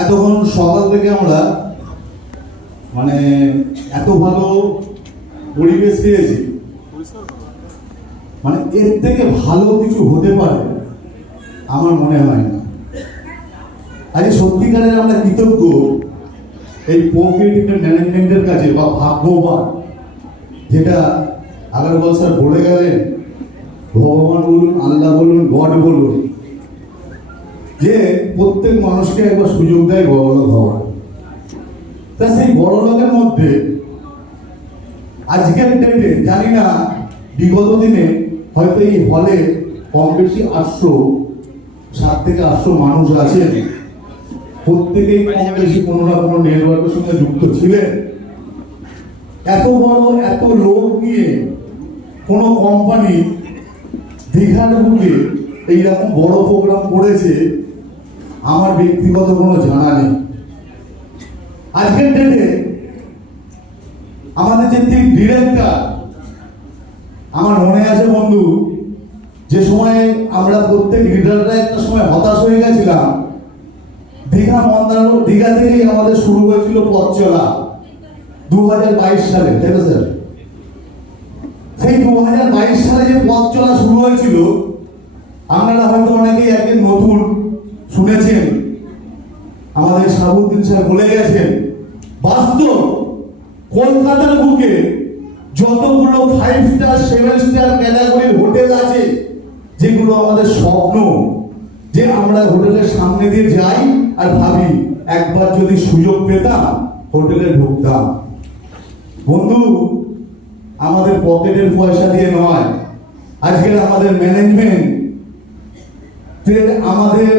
এতক্ষণ সকাল থেকে আমরা মানে এত ভালো পরিবেশ পেয়েছি। মানে এর থেকে ভালো কিছু হতে পারে, আমার মনে হয় না। আজ সত্যিকারের আমরা কৃতজ্ঞ এই প্রকৃতির ম্যানেজমেন্টের কাছে বা ভাগ্যবান, যেটা আগারওয়াল স্যার বলে গেলেন, ভগবান বলুন, আল্লাহ বলুন, গড বলুন। যে প্রত্যেক মানুষকে একবার সুযোগ দেয় বড়লোক হওয়ার। তা সেই বড়লোকের মধ্যে আজকের ডেটে জানি না, বিগত দিনে হয়তো এই হলে কম বেশি আটশো, সাত থেকে আটশো মানুষ আছেন। প্রত্যেকেই কম বেশি কোনো না কোনো নেটওয়ার্কের সঙ্গে যুক্ত ছিলেন। এত বড়, এত লোক নিয়ে কোনো কোম্পানি দীঘার বুকে এইরকম বড় প্রোগ্রাম করেছে আমার ব্যক্তিগত কোনো জানা নেই। আজকের ডেটে আমাদের যে তিন ডিরেক্টর আমার মনে আছে বন্ধু, যে সময় আমরা প্রত্যেক লিডাররা একটা সময় হতাশ হয়ে গেছিলাম, দীঘা মন্দানো দীঘা থেকেই আমাদের শুরু হয়েছিল পথ চলা দু হাজার বাইশ সালে তো স্যার সেই দু হাজার বাইশ সালে যে পথ চলা শুরু হয়েছিল, আপনারা হয়তো অনেকেই একদিন নতুন শুনেছেন, আমাদের সাবুদ্দিন স্যার বলে গেছেন, বাস্তব, কলকাতার বুকে যতগুলো ফাইভ স্টার সেভেন স্টার ক্যাটাগরির হোটেল আছে, যেগুলো আমাদের স্বপ্ন, যে আমরা হোটেলের সামনে দিয়ে যাই আর ভাবি, একবার যদি সুযোগ পেতাম, হোটেলে ঢুকতাম। বন্ধু, আমাদের পকেটের পয়সা দিয়ে নয়, আজকের আমাদের ম্যানেজমেন্ট আমাদের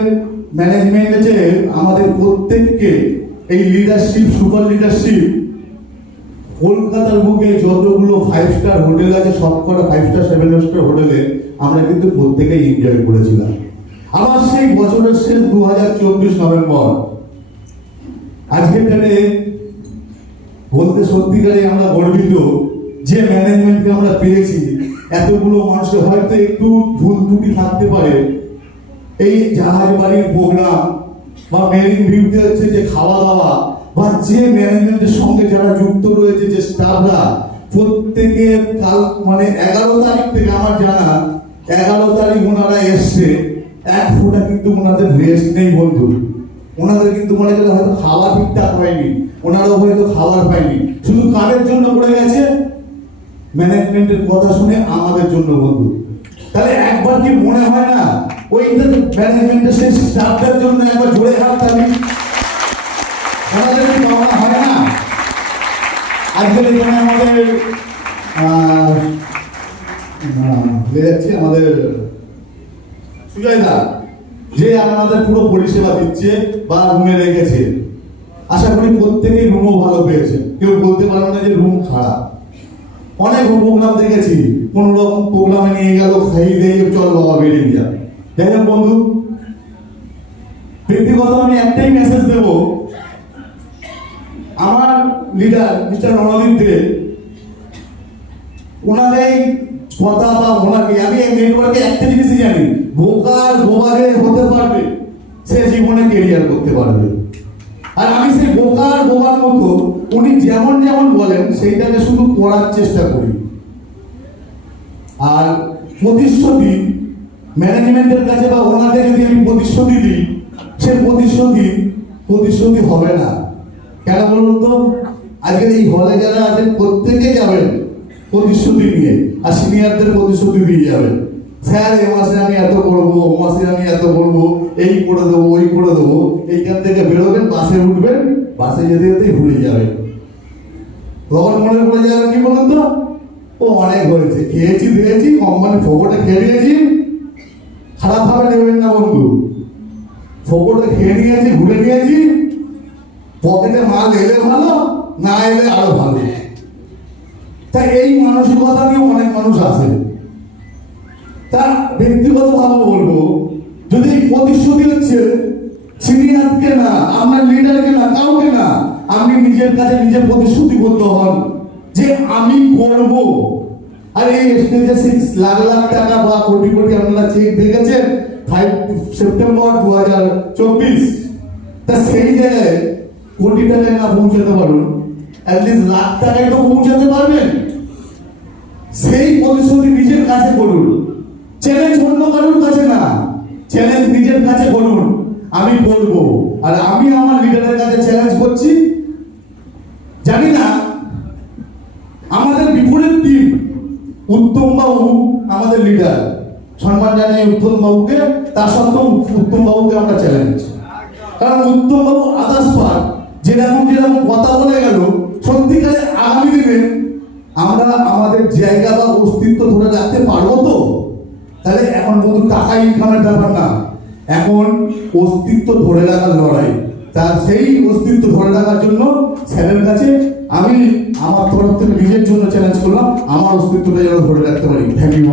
ম্যানেজমেন্ট যে আমাদের প্রত্যেককে এই লিডারশিপ সুপার লিডারশিপ কলকাতার বুকে যতগুলো ফাইভ স্টার হোটেল আছে, সবকটা ফাইভ স্টার সেভেন স্টার হোটেলে আমরা কিন্তু প্রত্যেকেই এনজয় করেছিলাম। আবার সেই বছরের শেষ দু হাজার চব্বিশ নভেম্বর আজকের ডেটে বলতে সত্যিকারে আমরা গর্বিত যে ম্যানেজমেন্টকে আমরা পেয়েছি এতগুলো মানুষের হয়তো একটু ভুল ত্রুটি থাকতে পারে এই জাহাজ বাড়ির প্রোগ্রাম বা মেরিন ভিউতে হচ্ছে যে খাওয়া দাওয়া বা যে ম্যানেজমেন্টের সঙ্গে যারা যুক্ত রয়েছে, যে স্টাফরা, প্রত্যেকে কাল মানে এগারো তারিখ থেকে আমার জানা এগারো তারিখ ওনারা এসছে, এক ফোঁটা কিন্তু ওনাদের রেস্ট নেই বন্ধু। ওনাদের কিন্তু মনে করে হয়তো খাওয়া ঠিকঠাক হয়নি, ওনারাও হয়তো খাবার পায়নি। শুধু কাদের জন্য পড়ে গেছে? ম্যানেজমেন্টের কথা শুনে আমাদের জন্য বন্ধু। তাহলে একবার কি মনে হয় না ওই ম্যানেজমেন্টের সেই জন্য একবার জোরে হাত তালি। আমাদের কি হয় না। আজকের এখানে আমাদের ভুলে যাচ্ছি আমাদের সুজয় দা যে আমাদের পুরো পরিষেবা দিচ্ছে বা রুমে রেখেছে। আশা করি প্রত্যেকেই রুমও ভালো পেয়েছে। কেউ বলতে পারবে না যে রুম খারাপ। অনেক প্রোগ্রাম দেখেছি। কোন রকম প্রোগ্রামে নিয়ে গেল, খাইয়ে দিয়ে চল বাবা বেরিয়ে যা যাই হোক বন্ধু, ব্যক্তিগত আমি একটাই মেসেজ দেব। আমার লিডার মিস্টার রণদীপ দে ওনার এই কথা বা ওনাকে আমি এই নেটওয়ার্কে একটা জিনিসই জানি। বোকার বোবারে হতে পারবে, সে জীবনে কেরিয়ার করতে পারবে। আর আমি সেই বোকার বোবার মতো, উনি যেমন যেমন বলেন, সেইটাকে শুধু করার চেষ্টা করি। আর প্রতিশ্রুতি ম্যানেজমেন্টের কাছে বা ওনাকে যদি আমি প্রতিশ্রুতি দিই, সে প্রতিশ্রুতি প্রতিশ্রুতি হবে না। কেন বলুন তো? আজকের এই হলে যারা আছেন, প্রত্যেকে যাবেন প্রতিশ্রুতি নিয়ে, আর সিনিয়রদের প্রতিশ্রুতি দিয়ে যাবেন। স্যার, এ মাসে আমি এত করব, ও মাসে আমি এত করব, এই করে দেবো, ওই করে দেবো। এইখান থেকে বেরোবেন, বাসে উঠবেন, বাসে যেতে যেতেই ভুলে যাবেন। তখন মনে পড়ে যাবে কি বলুন তো? ও অনেক হয়েছে, খেয়েছি দিয়েছি কোম্পানি ফোকটে খেয়ে নিয়েছি। খারাপ ভাবে নেবেন না বন্ধু। ফোকটে খেয়ে নিয়েছি ঘুরে নিয়েছি পকেটে মাল এলে ভালো, না এলে আরও ভালো। তাই এই মানসিকতা নিয়ে অনেক মানুষ আছে। তার ব্যক্তিগত ভাবে বলব, যদি প্রতিশ্রুতি হচ্ছে, সিনিয়রকে না আপনার লিডারকে না, কাউকে না, আপনি নিজের কাছে নিজে প্রতিশ্রুতিবদ্ধ হন যে আমি করব। সিক্স লাখ লাখ টাকা বা কোটি কোটি আপনারা চেক দেখেছেন ফাইভ সেপ্টেম্বর দু হাজার চব্বিশ। তা সেই জায়গায় কোটি টাকায় না পৌঁছাতে পারুন অ্যাটলিস্ট লাখ টাকায় তো পৌঁছাতে পারবেন। সেই প্রতিশ্রুতি নিজের কাছে করুন। চ্যালেঞ্জ অন্য কারোর কাছে না চ্যালেঞ্জ নিজের কাছে করুন। আমি বলব, আর আমি আমার লিডারের কাছে চ্যালেঞ্জ করছি। জানি না, আমাদের টিম উত্তম বাবু আমাদের লিডার সম্মান জানাই উত্তম বাবুকে তার সত্ত্বেও উত্তম বাবুকে আমরা চ্যালেঞ্জ কারণ উত্তম বাবু আদার্স পার যেরকম যেরকম কথা বলে গেল, সত্যিকারে আগামী দিনে আমরা আমাদের জায়গা বা অস্তিত্ব ধরে রাখতে পারব তো? তাহলে এখন শুধু টাকা ইনকামের ব্যাপার না। এখন অস্তিত্ব ধরে রাখার লড়াই। তার সেই অস্তিত্ব ধরে রাখার জন্য স্যারের কাছে আমি আমার তরফ থেকে নিজের জন্য চ্যালেঞ্জ করলাম, আমার অস্তিত্বটা যেন ধরে রাখতে পারি। Thank you